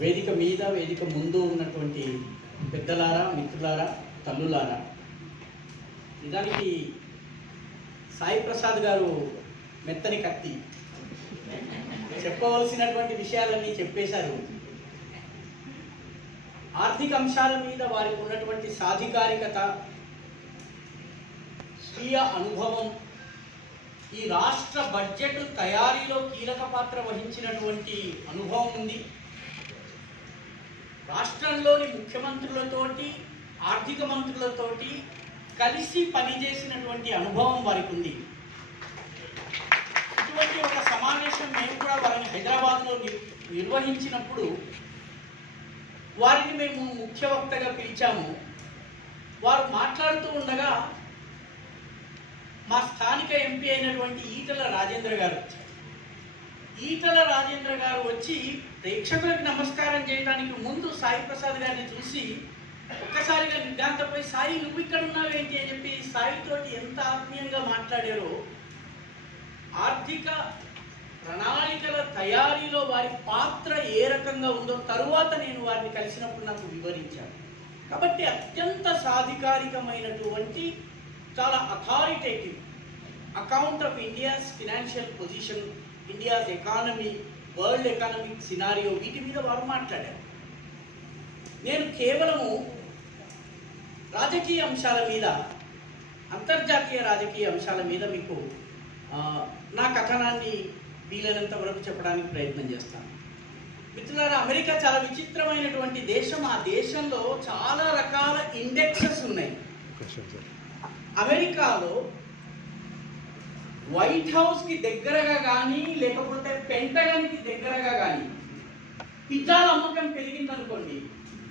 వేదిక మీద వేదిక ముందు ఉన్నటువంటి పెద్దలారా, మిత్రులారా, తల్లులారా, నిజానికి సాయి ప్రసాద్ గారు మెత్తని కత్తి, చెప్పవలసినటువంటి విషయాలన్నీ చెప్పేశారు. ఆర్థిక అంశాల మీద వారికి ఉన్నటువంటి సాధికారికత, స్వీయ అనుభవం, ఈ రాష్ట్ర బడ్జెట్ తయారీలో కీలక పాత్ర వహించినటువంటి అనుభవం ఉంది. రాష్ట్రంలోని ముఖ్యమంత్రులతోటి, ఆర్థిక మంత్రులతోటి కలిసి పనిచేసినటువంటి అనుభవం వారికి ఉంది. ఇటువంటి ఒక సమావేశం మేము కూడా వారిని హైదరాబాద్లో నిర్వహించినప్పుడు వారిని మేము ముఖ్య వక్తగా పిలిచాము. వారు మాట్లాడుతూ ఉండగా మా స్థానిక ఎంపీ అయినటువంటి ఈటల రాజేంద్ర గారు వచ్చారు. ఈటల రాజేంద్ర గారు వచ్చి ప్రేక్షకులకు నమస్కారం చేయడానికి ముందు సాయి ప్రసాద్ గారిని చూసి ఒక్కసారిగా నిర్గాంతపోయి, సాయి నువ్వు ఇక్కడ ఉన్నావేంటి అని చెప్పి సాయితోటి ఎంత ఆత్మీయంగా మాట్లాడారో, ఆర్థిక ప్రణాళికల తయారీలో వారి పాత్ర ఏ రకంగా ఉందో తరువాత నేను వారిని కలిసినప్పుడు నాకు వివరించాను. కాబట్టి అత్యంత సాధికారికమైనటువంటి, చాలా authoritative account of India's financial position, India's economy, world economic scenario, వీటి మీద వారు మాట్లాడారు. నేను కేవలము రాజకీయ అంశాల మీద, అంతర్జాతీయ రాజకీయ అంశాల మీద మీకు నా కథనాన్ని వీలైనంత వరకు చెప్పడానికి ప్రయత్నం చేస్తాను. మిత్రులారా, అమెరికా చాలా విచిత్రమైనటువంటి దేశం. ఆ దేశంలో చాలా రకాల ఇండెక్సెస్ ఉన్నాయి. అమెరికాలో వైట్ హౌస్కి దగ్గరగా కానీ, లేకపోతే పెంటగన్కి దగ్గరగా కానీ పిజ్జాల అమ్మకం పెరిగిందనుకోండి,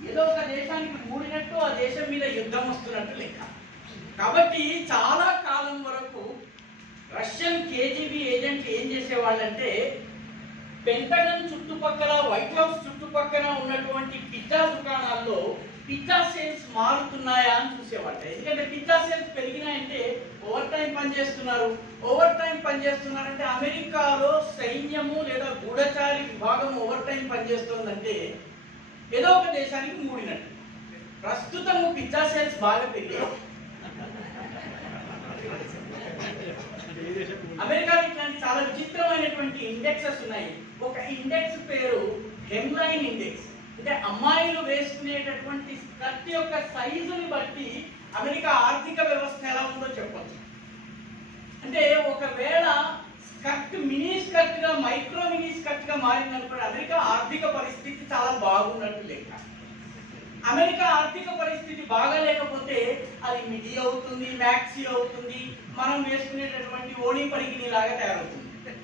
ఏదో ఒక దేశానికి మూడినట్టు ఆ దేశం మీద యుద్ధం వస్తున్నట్టు లెక్క. కాబట్టి చాలా కాలం వరకు రష్యన్ కేజీబీ ఏజెంట్లు ఏం చేసేవాళ్ళంటే, పెంటగన్ చుట్టుపక్కల, వైట్ హౌస్ చుట్టుపక్కల ఉన్నటువంటి పిజ్జా దుకాణాల్లో పిజ్జా సేల్స్ మారుతున్నాయా అని చూసేవాళ్ళ. ఎందుకంటే పిజ్జా సేల్స్ పెరిగినాయంటే ఓవర్ టైం పనిచేస్తున్నారు. ఓవర్ టైం పనిచేస్తున్నారంటే అమెరికాలో సైన్యము లేదా గూఢచారి విభాగం ఓవర్ టైం పనిచేస్తుందంటే ఏదో ఒక దేశానికి మూడినట్టు. ప్రస్తుతము పిజ్జా సేల్స్ బాగా పెరిగాయి. అమెరికాలో ఇట్లాంటి చాలా విచిత్రమైనటువంటి ఇండెక్సెస్ ఉన్నాయి. ఒక ఇండెక్స్ పేరు హెమ్లైన్ ఇండెక్స్. అంటే అమ్మాయిలు వేసుకునేటటువంటి స్కర్ట్ యొక్క సైజుని బట్టి అమెరికా ఆర్థిక వ్యవస్థ ఎలా ఉందో చెప్పచ్చు. అంటే ఒకవేళ స్కర్ట్ మినీ స్కర్ట్ గా, మైక్రో మినీ స్కర్ట్ గా మారిందనుకోండి, అమెరికా ఆర్థిక పరిస్థితి చాలా బాగున్నట్టు లెక్క. అమెరికా ఆర్థిక పరిస్థితి బాగాలేకపోతే అది మిడి అవుతుంది, మ్యాక్సీ అవుతుంది, మనం వేసుకునేటటువంటి ఓణి పరిగిణి లాగా తయారవుతుంది.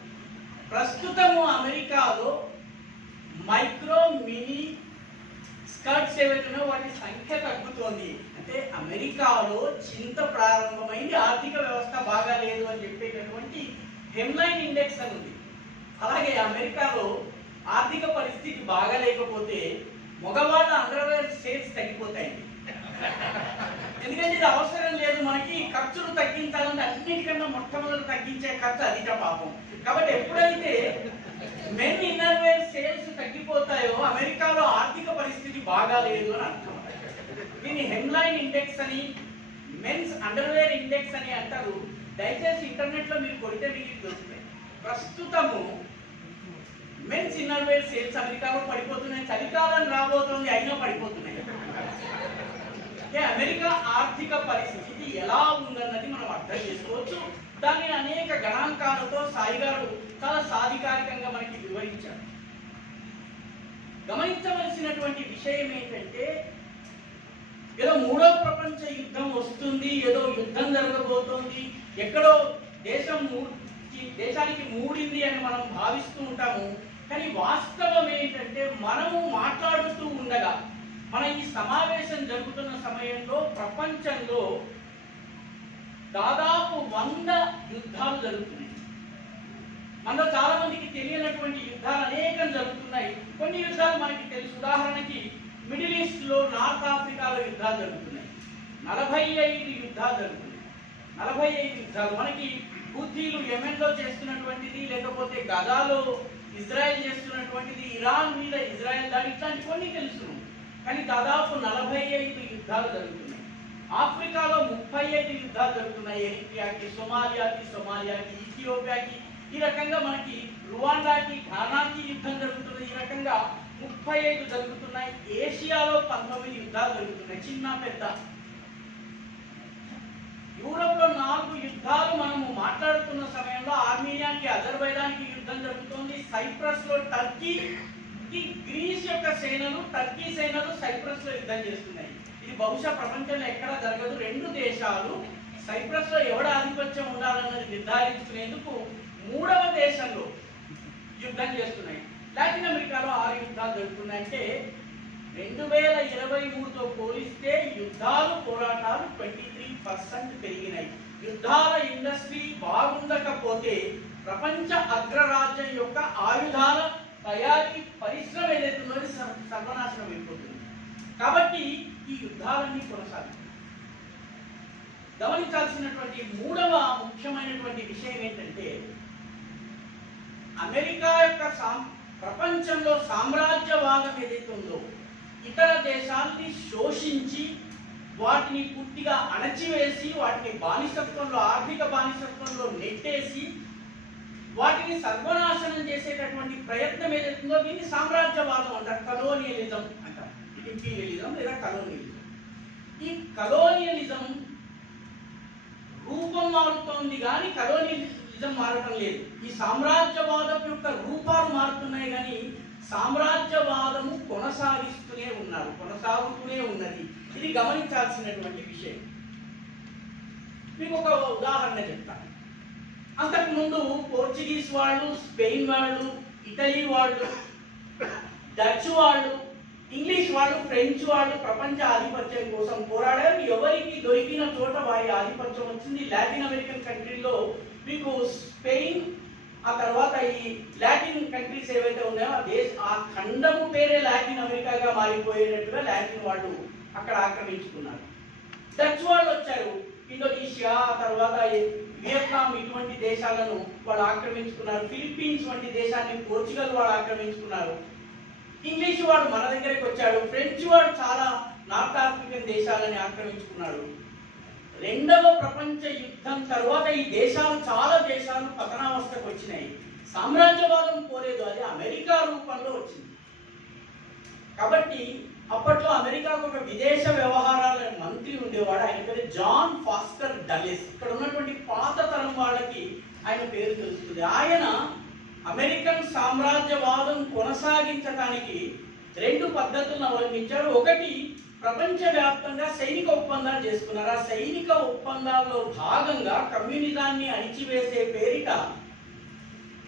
ప్రస్తుతము అమెరికాలో మైక్రో మినీ స్కర్ట్స్ ఏవైతున్నాయో వాటి సంఖ్య తగ్గుతోంది. అంటే అమెరికాలో చింత ప్రారంభమైంది, ఆర్థిక వ్యవస్థ బాగాలేదు అని చెప్పేటటువంటి హెమ్లైన్ ఇండెక్స్ అని ఉంది. అలాగే అమెరికాలో ఆర్థిక పరిస్థితి బాగాలేకపోతే మగవాళ్ళ అండర్వేర్ సేల్స్ తగ్గిపోతాయండి. ఎందుకంటే ఇది అవసరం లేదు, మనకి ఖర్చులు తగ్గించాలంటే అన్నిటికన్నా మొట్టమొదటి తగ్గించే ఖర్చు అధిక పాపం. కాబట్టి ఎప్పుడైతే మెన్ ఇన్నర్వేర్ సేల్స్ తగ్గిపోతాయో అమెరికాలో ఆర్థిక పరిస్థితి బాగాలేదు అని అర్థం. దీన్ని హెమ్లైన్ ఇండెక్స్ అని, మెన్స్ అండర్వేర్ ఇండెక్స్ అని అంటారు. దయచేసి ఇంటర్నెట్లో మీరు కొడితే మీకు దొరుకుతాయి. ప్రస్తుతము మెన్స్ ఇన్నర్వేర్ సేల్స్ అమెరికాలో పడిపోతున్నాయి. చలికాలం రాబోతోంది, అయినా పడిపోతున్నాయి. అమెరికా ఆర్థిక పరిస్థితి ఎలా ఉందన్నది మనం అర్థం చేసుకోవచ్చు. దాన్ని అనేక గణాంకాలతో సాయి గారు చాలా సాధికారికంగా మనకి వివరించారు. గమనించవలసినటువంటి విషయం ఏంటంటే, ఏదో మూడో ప్రపంచ యుద్ధం వస్తుంది, ఏదో యుద్ధం జరగబోతోంది, ఎక్కడో దేశానికి మూడింది అని మనం భావిస్తూ ఉంటాము. కానీ వాస్తవం ఏంటంటే, మనము మాట్లాడుతూ ఉండగా, మన ఈ సమావేశం జరుగుతున్న సమయంలో ప్రపంచంలో దాదాపు 100 యుద్ధాలు జరుగుతున్నాయి. మనలో చాలా మందికి తెలియనటువంటి యుద్ధాలు అనేకం జరుగుతున్నాయి. కొన్ని యుద్ధాలు మనకి తెలుసు. ఉదాహరణకి మిడిల్ ఈస్ట్ లో, నార్త్ ఆఫ్రికాలో యుద్ధాలు జరుగుతున్నాయి. 45 యుద్ధాలు జరుగుతున్నాయి. 45 యుద్ధాలు మనకి హూతీలు యెమెన్లో చేస్తున్నటువంటిది, లేకపోతే గజాలో ఇజ్రాయెల్ చేస్తున్నటువంటిది, ఇరాన్ మీద ఇజ్రాయెల్ దాడి, ఇట్లాంటి కొన్ని తెలుసు. కానీ దాదాపు 45 యుద్ధాలు జరుగుతున్నాయి. ఆఫ్రికాలో 35 యుద్ధాలు జరుగుతున్నాయి. ఎరిట్రియాకి, సోమాలియాకి, ఇథియోపియాకి, ఈ రకంగా మనకి రువాండాకి, ఘానాకి యుద్ధం జరుగుతుంది. ఈ రకంగా 35 జరుగుతున్నాయి. ఏషియాలో 19 యుద్ధాలు జరుగుతున్నాయి, చిన్న పెద్ద. యూరోప్లో 4 యుద్ధాలు మనము మాట్లాడుతున్న సమయంలో ఆర్మేనియాకి, అజర్బైజాన్కి యుద్ధం జరుగుతుంది. సైప్రస్లో టర్కీకి గ్రీస్ యొక్క సేనలు, టర్కీ సేనలు సైప్రస్లో యుద్ధం చేస్తున్నాయి. ఇది బహుశా ప్రపంచంలో ఎక్కడా జరగదు. 2 దేశాలు సైప్రస్లో ఎవడ ఆధిపత్యం ఉండాలన్నది నిర్ధారించుకునేందుకు 3వ దేశంలో యుద్ధం చేస్తున్నాయి. లాటిన్ అమెరికాలో 6 యుద్ధాలు జరుగుతున్నాయి. అంటే 2023తో పోలిస్తే యుద్ధాలు, పోరాటాలు 23% పెరిగినాయి. యుద్ధాల ఇండస్ట్రీ బాగుండకపోతే ప్రపంచ అగ్రరాజ్యం యొక్క ఆయుధాల తయారీ పరిశ్రమ ఏదైతే ఉన్నది సర్వనాశనం అయిపోతుంది. కాబట్టి ఈ యుద్ధాలన్నీ కొనసాగుతాయి. గమనించాల్సినటువంటి 3వ ముఖ్యమైనటువంటి విషయం ఏంటంటే, అమెరికా యొక్క ప్రపంచంలో సామ్రాజ్యవాదం ఏదైతే ఉందో, ఇతర దేశాలని శోషించి వాటిని పూర్తిగా అణచివేసి, వాటిని బానిసత్వంలో, ఆర్థిక బానిసత్వంలో నెట్టేసి వాటిని సర్వనాశనం చేసేటటువంటి ప్రయత్నం ఏదైతుందో దీన్ని సామ్రాజ్యవాదం అంటారు. కలోనియలిజం అంటారు. ఇంపీరియలిజం లేదా కలోనియలిజం. ఈ కలోనియలిజం రూపం మారుతోంది కానీ కలోనియలిజం మారటం లేదు. ఈ సామ్రాజ్యవాదం యొక్క రూపాలు మారుతున్నాయి కానీ సామ్రాజ్యవాదము కొనసాగుతూనే ఉన్నది. ఇది గమనించాల్సినటువంటి విషయం. మీకు ఒక ఉదాహరణ చెప్తాను. అంతకుముందు పోర్చుగీస్ వాళ్ళు, స్పెయిన్ వాళ్ళు, ఇటలీ వాళ్ళు, డచ్ వాళ్ళు, ఇంగ్లీష్ వాళ్ళు, ఫ్రెంచ్ వాళ్ళు ప్రపంచ ఆధిపత్యం కోసం పోరాడారు. ఎవరికి దొరికిన చోట వారి ఆధిపత్యం వచ్చింది. లాటిన్ అమెరికన్ కంట్రీలో మీకు స్పెయిన్, ఆ తర్వాత ఈ లాటిన్ కంట్రీస్ ఏవైతే ఉన్నాయో ఆ ఖండము పేరే లాటిన్ అమెరికాగా మారిపోయేటట్టుగా లాటిన్ వాళ్ళు అక్కడ ఆక్రమించుకున్నారు. డచ్ వాళ్ళు వచ్చారు, ఇండోనేషియా, ఆ తర్వాత వియత్నాం, ఇటువంటి దేశాలను వాళ్ళు ఆక్రమించుకున్నారు. ఫిలిప్పీన్స్ వంటి దేశాన్ని పోర్చుగల్ వాళ్ళు ఆక్రమించుకున్నారు. ఇంగ్లీష్ వాడు మన దగ్గరికి వచ్చాడు. ఫ్రెంచ్ వాడు చాలా నార్త్ ఆఫ్రికన్ దేశాలని ఆక్రమించుకున్నాడు. 2వ ప్రపంచ యుద్ధం తర్వాత ఈ దేశాలు, చాలా దేశాలు పతనావస్థకు వచ్చినాయి. సామ్రాజ్యవాదం పోలేదు, అది అమెరికా రూపంలో వచ్చింది. కాబట్టి అప్పట్లో అమెరికాకు ఒక విదేశ వ్యవహారాల మంత్రి ఉండేవాడు. ఆయన పేరు జాన్ ఫాస్టర్ డల్లెస్. ఇక్కడ ఉన్నటువంటి పాత తరం వాళ్ళకి ఆయన పేరు తెలుస్తుంది. ఆయన అమెరికన్ సామ్రాజ్యవాదం కొనసాగించడానికి 2 పద్ధతులను అవలంబించారు. ఒకటి, ప్రపంచవ్యాప్తంగా సైనిక ఒప్పందాలు చేసుకున్నారు. ఆ సైనిక ఒప్పందాల్లో భాగంగా కమ్యూనిజాన్ని అణిచివేసే పేరిట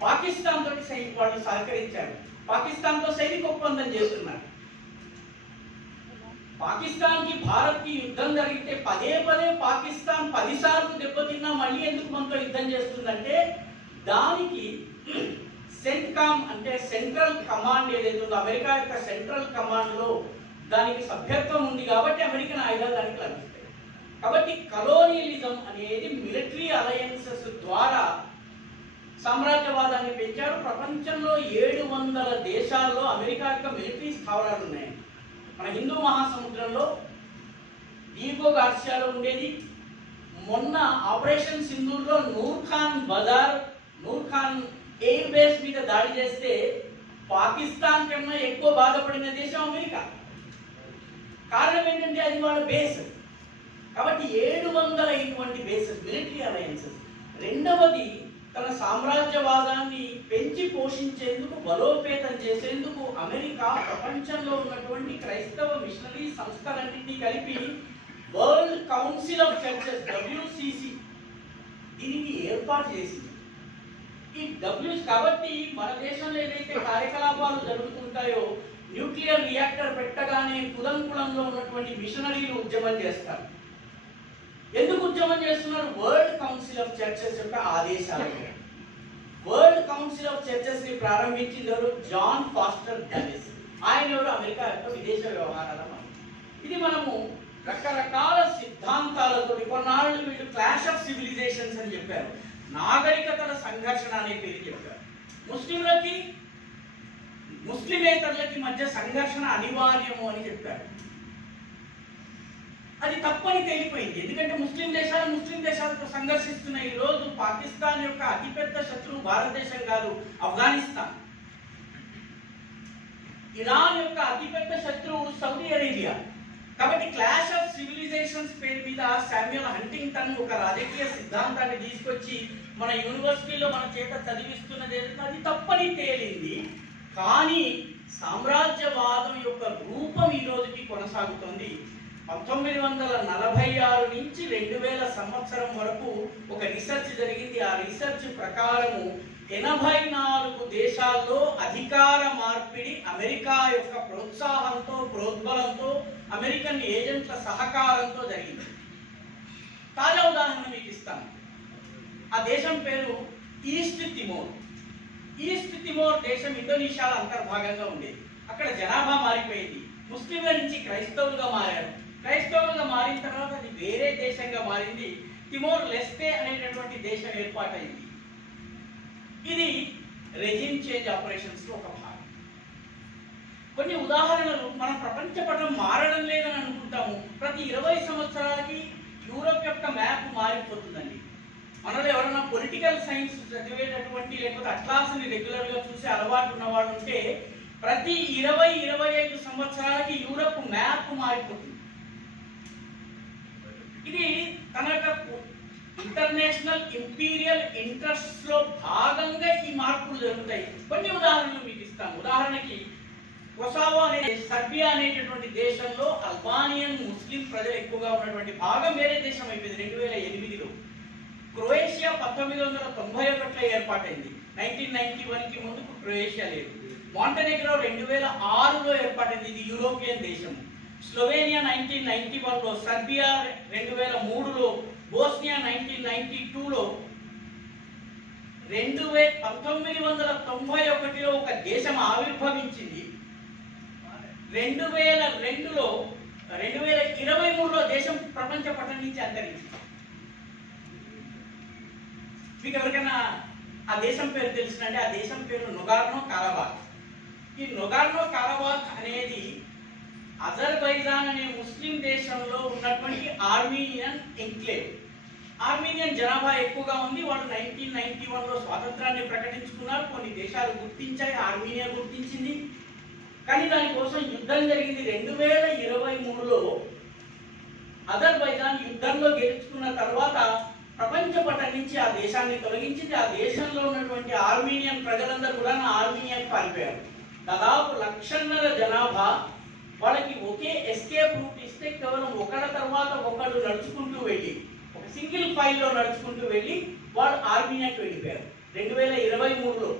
పాకిస్తాన్ తోటి వాళ్ళు సహకరించారు. పాకిస్తాన్తో సైనిక ఒప్పందం చేస్తున్నారు. పాకిస్తాన్కి భారత్కి యుద్ధం జరిగితే పదే పాకిస్తాన్ 10 సార్లు దెబ్బతిన్నా మళ్ళీ ఎందుకు మనతో యుద్ధం చేస్తుందంటే, దానికి సెంట్కామ్ అంటే సెంట్రల్ కమాండ్ ఏదైతే ఉందో, అమెరికా యొక్క సెంట్రల్ కమాండ్లో దానికి సభ్యత్వం ఉంది కాబట్టి అమెరికన్ ఆయుధాలు దానికి లభిస్తాయి. కాబట్టి కలోనియలిజం అనేది మిలిటరీ అలయన్సెస్ ద్వారా సామ్రాజ్యవాదాన్ని పెంచారు. ప్రపంచంలో 700 దేశాల్లో అమెరికా యొక్క మిలిటరీ స్థావరాలు ఉన్నాయి. మన హిందూ మహాసముద్రంలో దీపో గార్సియాలో ఉండేది. మొన్న ఆపరేషన్ సింధూర్లో నూర్ ఖాన్ ఎయిర్ బేస్ మీద దాడి చేస్తే పాకిస్తాన్ కన్నా ఎక్కువ బాధపడిన దేశం అమెరికా. కారణం ఏంటంటే అది వాళ్ళ బేస్. కాబట్టి 700 ఇటువంటి బేసెస్, మిలిటరీ అలయన్సెస్. 2వది, తన సామ్రాజ్యవాదాన్ని పెంచి పోషించేందుకు, బలోపేతం చేసేందుకు అమెరికా ప్రపంచంలో ఉన్నటువంటి క్రైస్తవ మిషనరీ సంస్థలన్నింటినీ కలిపి world council of churches, WCC, దీనికి ఏర్పాటు చేసింది. ఈ కాబట్టి మన దేశంలో ఏదైతే కార్యకలాపాలు జరుగుతుంటాయో, న్యూక్లియర్ రియాక్టర్ పెట్టగానే కులంలో ఉన్నటువంటి మిషనరీలు ఉద్యమం చేస్తారు. ఎందుకు ఉద్యమం చేస్తున్నారు? వరల్డ్ కౌన్సిల్ ఆఫ్ చర్చెస్ యొక్క ఆదేశాలు. వరల్డ్ కౌన్సిల్ ఆఫ్ చర్చెస్ ని ప్రారంభించింది ఎవరు? John Foster Dulles. ఆయన ఎవరు? అమెరికా యొక్క విదేశ వ్యవహారాల మంత్రి. ఇది మనము రకరకాల సిద్ధాంతాలతో, కొన్నాళ్ళు వీళ్ళు క్లాష్ ఆఫ్ సివిలైజేషన్స్ అని చెప్పారు. నాగరికతల సంఘర్షణ అనే పేరు చెప్పారు. ముస్లిమేతరులకి మధ్య సంఘర్షణ అనివార్యము అని చెప్పారు. అది తప్పని తేలిపోయింది. ఎందుకంటే ముస్లిం దేశాలతో సంఘర్షిస్తున్న ఈ రోజు పాకిస్తాన్ యొక్క అతిపెద్ద శత్రువు భారతదేశం కాదు, ఆఫ్ఘనిస్తాన్. ఇరాన్ యొక్క అతిపెద్ద శత్రువు సౌదీ అరేబియా. కాబట్టి క్లాష్ ఆఫ్ సివిలైజేషన్స్ పేరు మీద శామ్యూల్ హంటింగ్టన్ ఒక రాజకీయ సిద్ధాంతాన్ని తీసుకొచ్చి మన యూనివర్సిటీలో మన చేత చదివిస్తున్నది ఏదైతే అది తప్పని తేలింది. కానీ సామ్రాజ్యవాదం యొక్క రూపం ఈ రోజుకి కొనసాగుతుంది. 1946 నుంచి 2000 సంవత్సరం వరకు ఒక రీసెర్చ్ జరిగింది. ఆ రీసెర్చ్ ప్రకారము 84 దేశాల్లో అధికార మార్పిడి అమెరికా యొక్క ప్రోత్సాహంతో, ప్రోద్బలంతో, అమెరికన్ ఏజెంట్ల సహకారంతో జరిగింది. తాజా ఉదాహరణ మీకు ఇస్తాను. ఆ దేశం పేరు ఈస్ట్ తిమోర్. ఈస్ట్ తిమోర్ దేశం ఇండోనేషియాలో అంతర్భాగంగా ఉండేది. అక్కడ జనాభా మారిపోయింది. ముస్లింల నుంచి క్రైస్తవులుగా మారారు. క్రైస్తవులుగా మారిన తర్వాత అది వేరే దేశంగా మారింది. తిమోర్ లెస్టే అనేటటువంటి దేశం ఏర్పాటైంది. ఇది రెజిమ్ చేంజ్ ఆపరేషన్స్ లో ఒక భాగం. కొన్ని ఉదాహరణలు, మనం ప్రపంచ పటం మారడం లేదని అనుకుంటాము. ప్రతి 20 సంవత్సరాలకి యూరోప్ యొక్క మ్యాప్ మారిపోతుందండి. మనలో ఎవరైనా పొలిటికల్ సైన్స్ చదివేటటువంటి లేకపోతే అట్లాస్ని రెగ్యులర్ గా చూసే అలవాటు ఉన్నవాడు ఉంటే ప్రతి 20-25 సంవత్సరాలకి యూరోప్ మ్యాప్ మారిపోతుంది. ఇది తన యొక్క ఇంటర్నేషనల్ ఇంపీరియల్ ఇంట్రెస్ట్ లో భాగంగా ఈ మార్పులు జరుగుతాయి. కొన్ని ఉదాహరణలు మీకు ఇస్తాను. ఉదాహరణకి కొసావో అనే సర్బియా అనేటటువంటి దేశంలో అల్బానియన్ ముస్లిం ప్రజలు ఎక్కువగా ఉన్నటువంటి భాగం వేరే దేశం అయిపోయింది 2008లో. క్రొయేషియా 1991లో ఏర్పాటైంది. 1991కి ముందు క్రొయేషియా లేదు. మాంటెనెగ్రో 2006లో ఏర్పాటైంది. ఇది యూరోపియన్ దేశం. స్లోవేనియా 1991లో, సర్బియా 2003లో, బోస్నియా 1992లో, 1991లో ఒక దేశం ఆవిర్భవించింది. 2002లో 2023లో దేశం ప్రపంచ పటం నుంచి అంతరించింది. మీకు ఎవరికైనా ఆ దేశం పేరు తెలిసిందంటే ఆ దేశం పేరు నొగార్నో కారబాఖ్. ఈ నొగార్నో కారబాఖ్ అనేది అజర్బైజాన్ అనే ముస్లిం దేశంలో ఉన్నటువంటి ఆర్మీనియన్ ఎంక్లేవ్. ఆర్మీనియన్ జనాభా ఎక్కువగా ఉంది. వాళ్ళు 1991లో స్వాతంత్రాన్ని ప్రకటించుకున్నారు. కొన్ని దేశాలు గుర్తించాయి, ఆర్మీనియా గుర్తించింది. కానీ దానికోసం యుద్ధం జరిగింది. 2023లో అజర్బైజాన్ యుద్ధంలో గెలుచుకున్న తర్వాత ప్రపంచ పటం నుంచి ఆ దేశాన్ని తొలగించింది. ఆ దేశంలో ఉన్నటువంటి ఆర్మీనియన్ ప్రజలందరూ కూడా ఆర్మీనియాకి పారిపోయారు. దాదాపు 1,50,000 జనాభా. వాళ్ళకి ఒకే ఎస్కేప్ రూట్ ఇస్తే కేవలం ఒకళ్ళ తర్వాత ఒకళ్ళు నడుచుకుంటూ వెళ్ళి ఒక సింగిల్ ఫైల్లో నడుచుకుంటూ వెళ్ళి వాళ్ళు ఆర్మీనియాకి వెళ్ళిపోయారు 2023లో.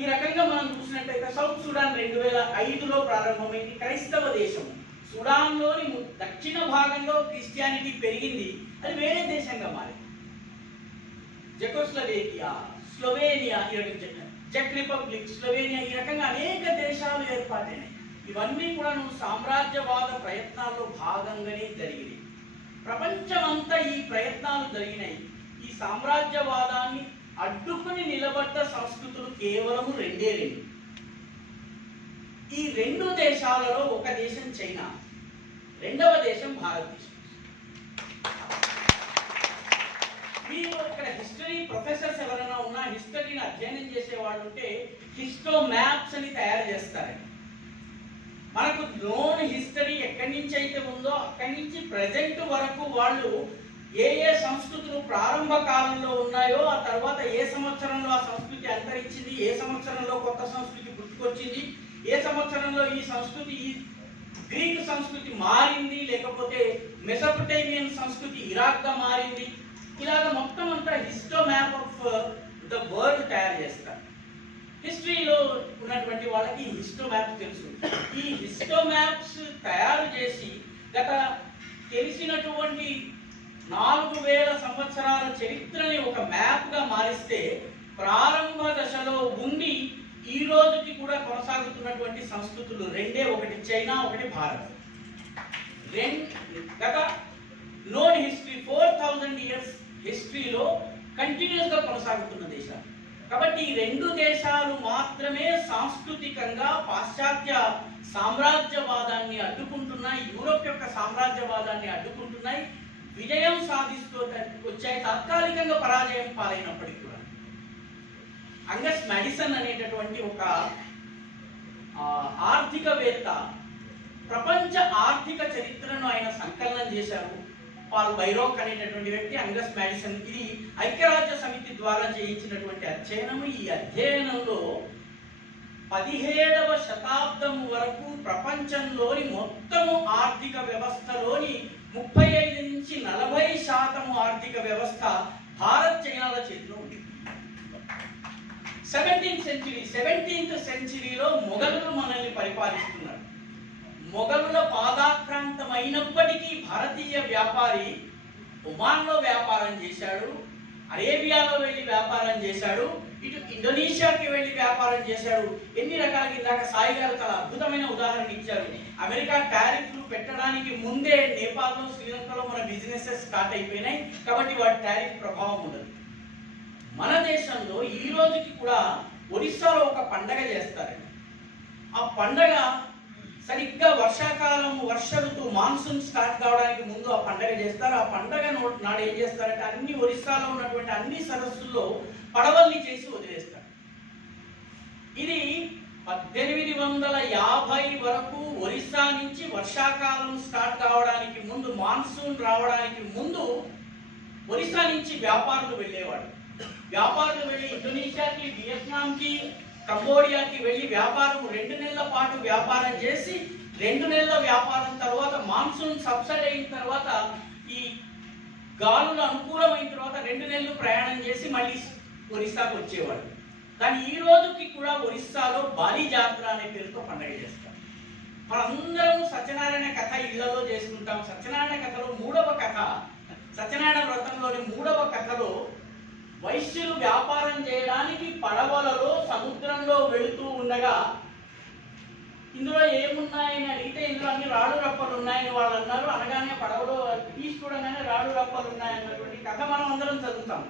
ఈ రకంగా మనం చూసినట్టయితే సౌత్ సుడాన్ 2005లో ప్రారంభమైంది. క్రైస్తవ దేశం. సుడాన్లోని దక్షిణ భాగంలో క్రిస్టియానిటీ పెరిగింది. అది వేరే దేశంగా మారింది. జెకోస్లోవేకియా, స్లోవేనియా, చెక్ రిపబ్లిక్, స్లోవేనియా, ఈ రకంగా అనేక దేశాలు ఏర్పాటైనాయి. ఇవన్నీ కూడా సామ్రాజ్యవాద ప్రయత్నాల్లో భాగంగానే జరిగినాయి. ప్రపంచమంతా ఈ ప్రయత్నాలు జరిగినాయి. ఈ సామ్రాజ్యవాదాన్ని అడ్డుకుని నిలబడ్డ సంస్కృతులు కేవలం రెండే. ఈ 2 దేశాలలో ఒక దేశం చైనా, రెండవ దేశం భారతదేశం. మీరు ఇక్కడ హిస్టరీ ప్రొఫెసర్స్ ఎవరైనా ఉన్నా, హిస్టరీని అధ్యయనం చేసేవాళ్ళు ఉంటే హిస్టో మ్యాప్స్ అని తయారు చేస్తారండి. మనకు నోన్ హిస్టరీ ఎక్కడి నుంచి అయితే ఉందో అక్కడి నుంచి ప్రజెంట్ వరకు వాళ్ళు ఏ సంస్కృతులు ప్రారంభ కాలంలో ఉన్నాయో, ఆ తర్వాత ఏ సంవత్సరంలో ఆ సంస్కృతి అంతరించింది, ఏ సంవత్సరంలో కొత్త సంస్కృతి పుట్టుకొచ్చింది, ఏ సంవత్సరంలో ఈ సంస్కృతి గ్రీక్ సంస్కృతి మారింది, లేకపోతే మెసోపొటేమియన్ సంస్కృతి ఇరాక్గా మారింది, ఇలాగ మొత్తం అంతా histo map of the world తయారు చేస్తారు. హిస్టరీలో ఉన్నటువంటి వాళ్ళకి హిస్టో మ్యాప్ తెలుసు. ఈ హిస్టో మ్యాప్స్ తయారు చేసి గత తెలిసినటువంటి 4000 సంవత్సరాల చరిత్రని ఒక మ్యాప్ గా మారిస్తే ప్రారంభ దశలో ఉండి ఈ రోజుకి కూడా కొనసాగుతున్నటువంటి సంస్కృతులు రెండే, ఒకటి చైనా, ఒకటి భారత్. గత నోన్ హిస్టరీ 4000 ఇయర్స్ హిస్టరీలో కంటిన్యూస్గా కొనసాగుతున్న దేశాలు. కాబట్టి ఈ రెండు దేశాలు మాత్రమే సాంస్కృతికంగా పాశ్చాత్య సామ్రాజ్యవాదాన్ని అడ్డుకుంటున్నాయి, యూరోప్ యొక్క సామ్రాజ్యవాదాన్ని అడ్డుకుంటున్నాయి, విజయం సాధిస్తూ వచ్చాయి, తాత్కాలికంగా పరాజయం పాలైనప్పటికీ కూడా. అంగస్ మ్యాడిసన్ అనేటటువంటి ఒక ఆర్థికవేత్త ప్రపంచ ఆర్థిక చరిత్రను ఆయన సంకలనం చేశారు. పాల్ బైరోక్ అనేటటువంటి వ్యక్తి అంగస్ మ్యాడిసన్. ఇది ఐక్యరాజ్య సమితి ద్వారా చేయించినటువంటి అధ్యయనము. ఈ అధ్యయనంలో 17వ శతాబ్దం వరకు ప్రపంచంలోని మొత్తము ఆర్థిక వ్యవస్థలోని 35 నుంచి 40% ఆర్థిక వ్యవస్థ భారత్ చైనాల చేతిలో ఉంది. 17th సెంచరీలో మొఘలులు మనల్ని పరిపాలిస్తున్నారు. మొఘలుల పాదాక్రాంతమైనప్పటికీ భారతీయ వ్యాపారి ఒమాన్లో వ్యాపారం చేశాడు, అరేబియాలో వెళ్ళి వ్యాపారం చేశాడు, ఇటు ఇండోనేషియాకి వెళ్ళి వ్యాపారం చేశాడు. ఎన్ని రకాల ఇందాక సాయి గారు చాలా అద్భుతమైన ఉదాహరణ ఇచ్చారు. అమెరికా టారిఫ్లు పెట్టడానికి ముందే నేపాల్లో, శ్రీలంకలో మన బిజినెసెస్ స్టార్ట్ అయిపోయినాయి. కాబట్టి వాటి టారిఫ్ ప్రభావం ఉండదు. మన దేశంలో ఈ రోజుకి కూడా ఒరిస్సాలో ఒక పండగ చేస్తారండి. ఆ పండగ సరిగ్గా వర్షాకాలం, వర్ష ఋతువు, మాన్సూన్ స్టార్ట్ కావడానికి ముందు ఆ పండగ చేస్తారు. ఆ పండగ నాడు ఏం చేస్తారంటే అన్ని ఒరిస్సాలో ఉన్నటువంటి అన్ని సరస్సుల్లో పడవల్ని చేసి వదిలేస్తారు. ఇది 1850 వరకు ఒరిస్సా నుంచి వర్షాకాలం స్టార్ట్ కావడానికి ముందు, మాన్సూన్ రావడానికి ముందు ఒరిస్సా నుంచి వ్యాపారులు వెళ్ళేవాడు. వ్యాపారులు వెళ్ళి ఇండోనేషియాకి, వియత్నాంకి, కంబోడియాకి వెళ్ళి వ్యాపారం 2 నెలల పాటు వ్యాపారం చేసి 2 నెలల వ్యాపారం తర్వాత మాన్సూన్ సబ్సైడ్ అయిన తర్వాత ఈ గాలులు అనుకూలమైన తర్వాత 2 నెలలు ప్రయాణం చేసి మళ్ళీ ఒరిస్సాకు వచ్చేవాడు. కానీ ఈ రోజుకి కూడా ఒరిస్సాలో బాలి జాతర అనే పేరుతో పండుగ చేస్తారు. మనందరం సత్యనారాయణ కథ ఇళ్లలో చేసుకుంటాం. సత్యనారాయణ కథలో 3వ కథ, సత్యనారాయణ వ్రతంలోని 3వ కథలో వైశ్యులు వ్యాపారం చేయడానికి పడవలలో సముద్రంలో వెళుతూ ఉండగా ఇందులో ఏమున్నాయని అడిగితే ఇందులో అన్ని రాడు రప్పలు ఉన్నాయని వాళ్ళు అన్నారు. అనగానే పడవలో తీసి చూడగానే రాడు రప్పలు ఉన్నాయన్నటువంటి కథ మనం అందరం చదువుతాం.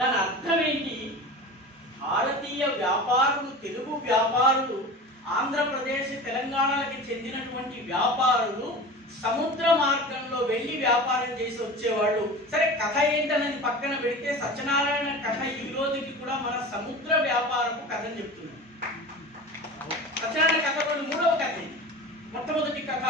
దాని అర్థం ఏంటి? భారతీయ వ్యాపారులు, తెలుగు వ్యాపారులు, ఆంధ్రప్రదేశ్, తెలంగాణలకి చెందినటువంటి వ్యాపారులు సముద్ర మార్గంలో వెళ్ళి వ్యాపారం చేసి వచ్చేవాళ్ళు. సరే, కథ ఏంటనేది పక్కన పెడితే సత్యనారాయణ కథ ఈ రోజుకి కూడా మన సముద్ర వ్యాపారపు కథని చెప్తున్నాం. సత్యనారాయణ కథలో 3వ కథ. మొట్టమొదటి కథ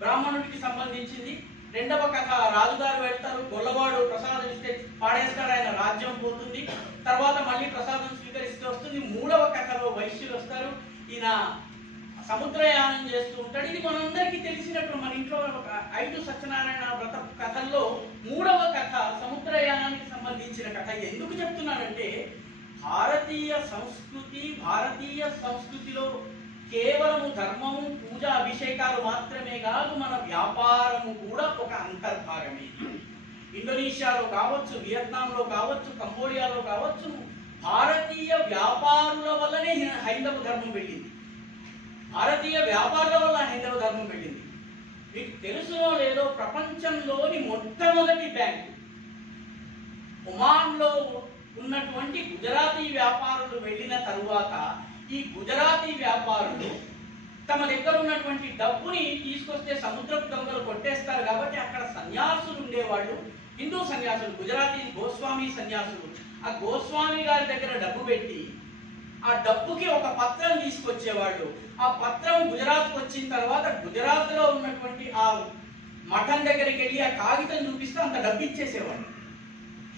బ్రాహ్మణుడికి సంబంధించింది. 2వ కథ రాజుగారు వెళ్తారు, గొల్లవాడు ప్రసాదం ఇస్తే పాడేస్తాడు, ఆయన రాజ్యం పోతుంది, తర్వాత మళ్ళీ ప్రసాదం స్వీకరిస్తూ వస్తుంది. 3వ కథలో వైశ్యులు వస్తారు, ఈయన సముద్రయానం చేస్తూ ఉంటాడు. ఇది మనందరికీ తెలిసినప్పుడు మన ఇంట్లో 5 సత్యనారాయణ వ్రత కథల్లో 3వ కథ సముద్రయానానికి సంబంధించిన కథ. ఎందుకు చెప్తున్నానంటే భారతీయ సంస్కృతిలో కేవలము ధర్మము, పూజ, అభిషేకాలు మాత్రమే కాదు, మన వ్యాపారము కూడా ఒక అంతర్భాగమే. ఇండోనేషియాలో కావచ్చు, వియత్నాంలో కావచ్చు, కంబోడియాలో కావచ్చు, భారతీయ వ్యాపారుల వల్లనే హైందవ ధర్మం వెళ్ళింది. భారతీయ వ్యాపారుల వల్ల హైందవ ధర్మం వెళ్ళింది. మీకు తెలుసునో లేదో, ప్రపంచంలోని మొట్టమొదటి బ్యాంకు ఒమాన్లో ఉన్నటువంటి గుజరాతీ వ్యాపారులు వెళ్ళిన తరువాత ఈ గుజరాతీ వ్యాపారులు తమ దగ్గర ఉన్నటువంటి డబ్బుని తీసుకొస్తే సముద్రపు దొంగలు కొట్టేస్తారు. కాబట్టి అక్కడ సన్యాసులు ఉండేవాళ్ళు, హిందూ సన్యాసులు, గుజరాతీ గోస్వామి సన్యాసులు. ఆ గోస్వామి గారి దగ్గర డబ్బు పెట్టి ఆ డబ్బుకి ఒక పత్రం తీసుకొచ్చేవాళ్ళు. ఆ పత్రం గుజరాత్కి వచ్చిన తర్వాత గుజరాత్లో ఉన్నటువంటి ఆ మఠం దగ్గరికి వెళ్ళి ఆ కాగితం చూపిస్తే అంత డబ్బు ఇచ్చేసేవాళ్ళు.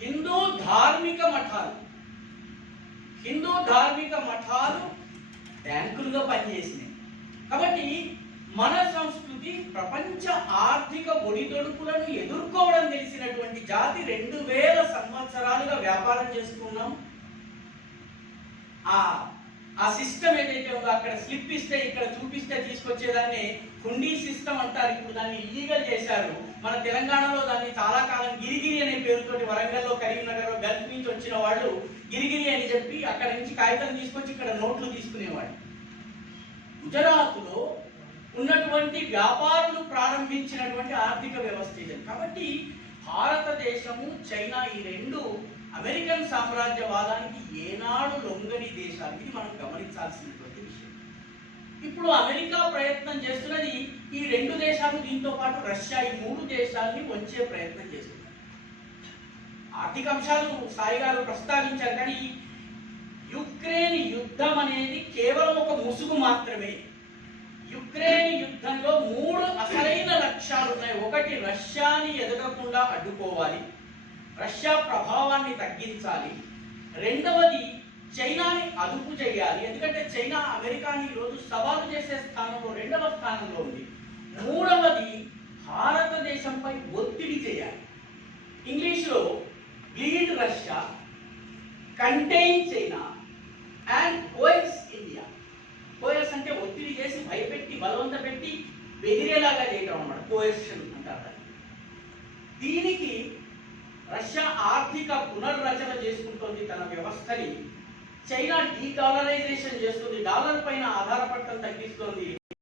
హిందూ ధార్మిక మఠాలు బ్యాంకులుగా పనిచేసినాయి. కాబట్టి మన సంస్కృతి ప్రపంచ ఆర్థిక ఒడిదొడుకులను ఎదుర్కోవడం తెలిసినటువంటి జాతి. 2000 సంవత్సరాలుగా వ్యాపారం చేస్తున్నాం. ఆ సిస్టమ్ ఏదైతే ఉందో, అక్కడ స్లిప్ ఇస్తే ఇక్కడ చూపిస్తే తీసుకొచ్చేదాన్ని హుండీ సిస్టమ్ అంటారు. ఇప్పుడు దాన్ని ఇల్లీగల్ చేశారు. మన తెలంగాణలో దాన్ని చాలా కాలం గిరిగిరి అనే పేరుతోటి, వరంగల్లో, కరీంనగర్లో గల్ఫ్ నుంచి వచ్చిన వాళ్ళు గిరిగిరి అని చెప్పి అక్కడ నుంచి కాగితం తీసుకొచ్చి ఇక్కడ నోట్లు తీసుకునేవాళ్ళు. గుజరాత్లో ఉన్నటువంటి వ్యాపారులు ప్రారంభించినటువంటి ఆర్థిక వ్యవస్థ ఇది. కాబట్టి భారతదేశము, చైనా ఈ రెండు అమెరికన్ సామ్రాజ్యవాదానికి ఏనాడు లొంగని దేశాలు. ఇది మనం గమనించాల్సినటువంటి విషయం. ఇప్పుడు అమెరికా ప్రయత్నం చేస్తున్నది ఈ 2 దేశాలు, దీంతో పాటు రష్యా, ఈ 3 దేశాలని వచ్చే ప్రయత్నం చేస్తున్నారు. ఆర్థిక అంశాలు సాయి గారు ప్రస్తావించారు, కానీ యుక్రెయిన్ యుద్ధం అనేది కేవలం ఒక ముసుగు మాత్రమే. యుక్రెయిన్ యుద్ధంలో 3 అసలైన లక్ష్యాలు ఉన్నాయి. ఒకటి, రష్యాని ఎదగకుండా అడ్డుకోవాలి, రష్యా ప్రభావాన్ని తగ్గించాలి. రెండవది, చైనాని అదుపు చేయాలి, ఎందుకంటే చైనా అమెరికాని ఈరోజు సవాలు చేసే స్థానంలో 2వ స్థానంలో ఉంది. మూడవది, భారతదేశంపై ఒత్తిడి చేయాలి. ఇంగ్లీష్లో lead Russia, contain China and coerce India. Coerce అంటే ఒత్తిడి చేసి, భయపెట్టి, బలవంత పెట్టి, బెదిరేలాగా చేయడం అన్నమాట, కోయర్షన్ అంటారు. దీనికి రష్యా ఆర్థిక పునర్రచన చేసుకుంటోంది తన వ్యవస్థని. చైనా డీడాలరైజేషన్ చేస్తుంది, డాలర్ పైన ఆధారపడటం తగ్గిస్తుంది.